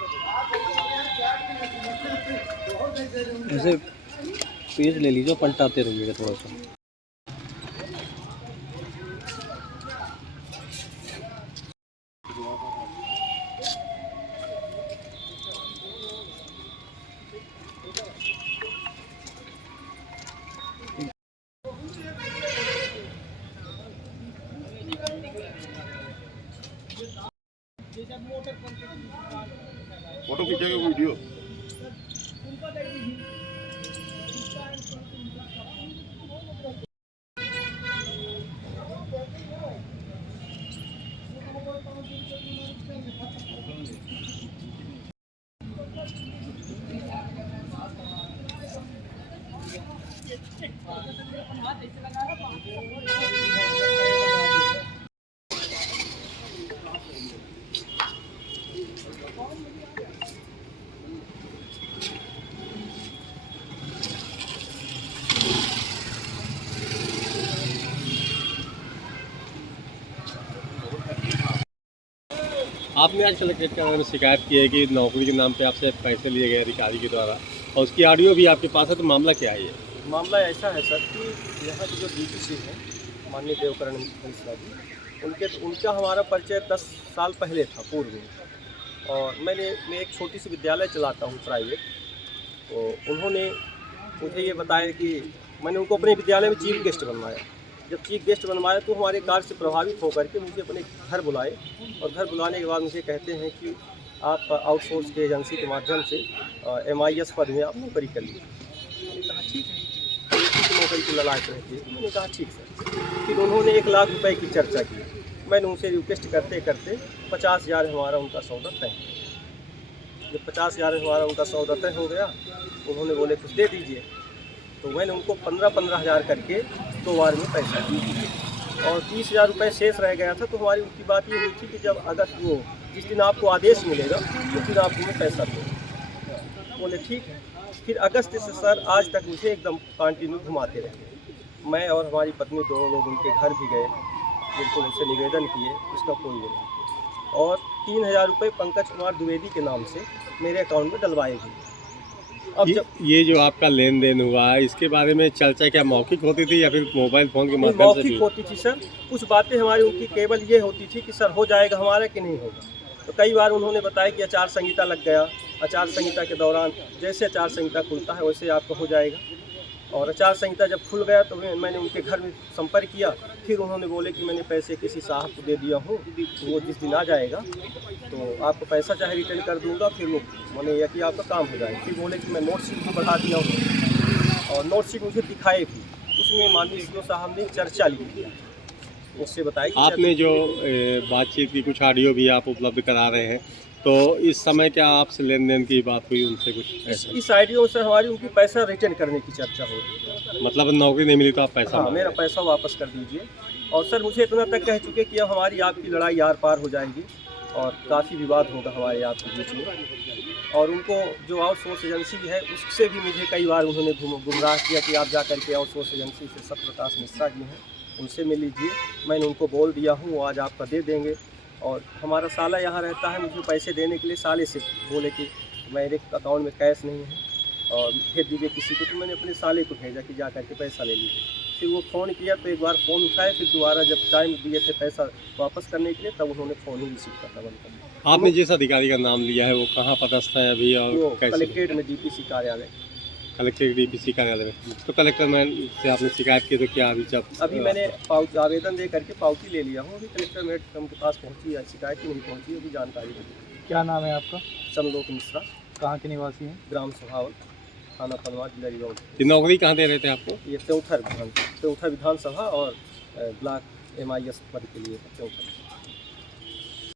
ऐसे पेज ले लीजिए, पलटाते रहिएगा थोड़ा सा। फोटो खींचेगा वीडियो। आपने आज कलेक्ट्रेट के में शिकायत की है कि नौकरी के नाम पे आपसे पैसे लिए गए अधिकारी के द्वारा, और उसकी ऑडियो भी आपके पास है, तो मामला क्या है ये? मामला ऐसा है सर कि यहाँ के जो डीपीसी हैं माननीय देवकरण मिश्रा जी, उनका हमारा परिचय 10 साल पहले था, पूर्व में। और मैं एक छोटी सी विद्यालय चलाता हूँ प्राइवेट, तो उन्होंने मुझे ये बताया कि मैंने उनको अपने विद्यालय में चीफ गेस्ट बनवाया। जब चीफ गेस्ट बनवाया तो हमारे कार्य से प्रभावित होकर के मुझे अपने घर बुलाए, और घर बुलाने के बाद मुझे कहते हैं कि आप आउटसोर्स के एजेंसी के माध्यम से MIS पद में आप नौकरी कर लीजिए। मैंने कहा ठीक है, नौकरी की ललाट रहती है। मैंने कहा ठीक सर। फिर उन्होंने 1 लाख रुपए की चर्चा की। मैंने उनसे रिक्वेस्ट करते करते 50,000 हमारा उनका सौदा तय। जब 50,000 हमारा उनका सौदा तय हो गया, उन्होंने बोले कुछ दे दीजिए, तो मैंने उनको 15,000 करके 2 बार में पैसा दिया, और 30,000 रुपये शेष रह गया था। तो हमारी उनकी बात ये हुई थी कि जब अगस्त वो जिस दिन आपको आदेश मिलेगा उस दिन आप मुझे पैसा दो। बोले ठीक है। फिर अगस्त से सर आज तक मुझे एकदम कंटिन्यू घुमाते रहे। मैं और हमारी पत्नी दोनों लोग उनके घर भी गए, बिल्कुल उनसे निवेदन किए, उसका कोई वो नहीं। और 3,000 रुपये पंकज कुमार द्विवेदी के नाम से मेरे अकाउंट में डलवाए गए। अब ये जो आपका लेन देन हुआ है, इसके बारे में चर्चा क्या मौखिक होती थी या फिर मोबाइल फ़ोन के माध्यम से? मौखिक होती थी सर। कुछ बातें हमारी उनकी केवल ये होती थी कि सर हो जाएगा हमारा कि नहीं होगा। तो कई बार उन्होंने बताया कि आचार संहिता लग गया, आचार संहिता के दौरान जैसे आचार संहिता खुलता है वैसे आपका हो जाएगा। और आचार संहिता जब खुल गया तो मैंने उनके घर में संपर्क किया। फिर उन्होंने बोले कि मैंने पैसे किसी साहब को दे दिया हूँ, वो जिस दिन आ जाएगा तो आपको पैसा चाहे रिटर्न कर दूंगा, फिर वो मैंने यह कि आपका काम हो जाएगा। फिर बोले कि मैं नोट शीट भी बढ़ा दिया हूँ, और नोट शीट मुझे दिखाए भी, उसमें माननीय सीओ साहब ने चर्चा लिखी है, उससे बताया कि आपने जो बातचीत की कुछ ऑडियो भी आप उपलब्ध करा रहे हैं, तो इस समय क्या आपसे लेन देन की बात हुई उनसे कुछ ऐसा? इस आइडियो से हमारी उनकी पैसा रिटर्न करने की चर्चा हो रही है। मतलब नौकरी नहीं मिली तो आप पैसा? हाँ, मेरा पैसा वापस कर दीजिए। और सर मुझे इतना तक कह चुके कि अब हमारी आपकी लड़ाई आर पार हो जाएगी और काफ़ी विवाद होगा हमारे आपके बीच में। और उनको जो आउटसोर्स एजेंसी है उससे भी मुझे कई बार उन्होंने गुमराह किया कि आप जा करके आउटसोर्स एजेंसी से सत्यप्रकाश मिश्रा जी हैं, उनसे मिल लीजिए। मैंने उनको बोल दिया हूँ, वो आज आपका दे देंगे। और हमारा साला यहाँ रहता है, मुझे पैसे देने के लिए साले से बोले कि मेरे अकाउंट में कैश नहीं है और भेज दीजिए किसी को। तो मैंने अपने साले को भेजा कि जा करके पैसा ले लीजिए। फिर वो फ़ोन किया तो एक बार फ़ोन उठाए, फिर दोबारा जब टाइम दिए थे पैसा वापस करने के लिए तब उन्होंने फ़ोन ही रिसीव करना बंद कर दिया। आपने जिस अधिकारी का नाम लिया है वो कहाँ पदस्थ है अभी, और वो कैसे? कलेक्ट्रेट में DPC कार्यालय। कलेक्ट्रेट DPC कार्यालय में। तो कलेक्टर मैम से आपने शिकायत की तो क्या अभी मैंने आवेदन दे करके पावती ले लिया हूँ। अभी कलेक्टर मैडम के पास पहुँची है, शिकायत नहीं पहुँची, अभी जानकारी दी। क्या नाम है आपका? चंद्रलोक मिश्रा। कहाँ के निवासी हैं? ग्राम सभावल, थाना पनवार, जिला रीवा। ये नौकरी कहाँ दे रहे थे आपको? ये चौथा विधानसभा और ब्लॉक MIS पद के लिए चौथा।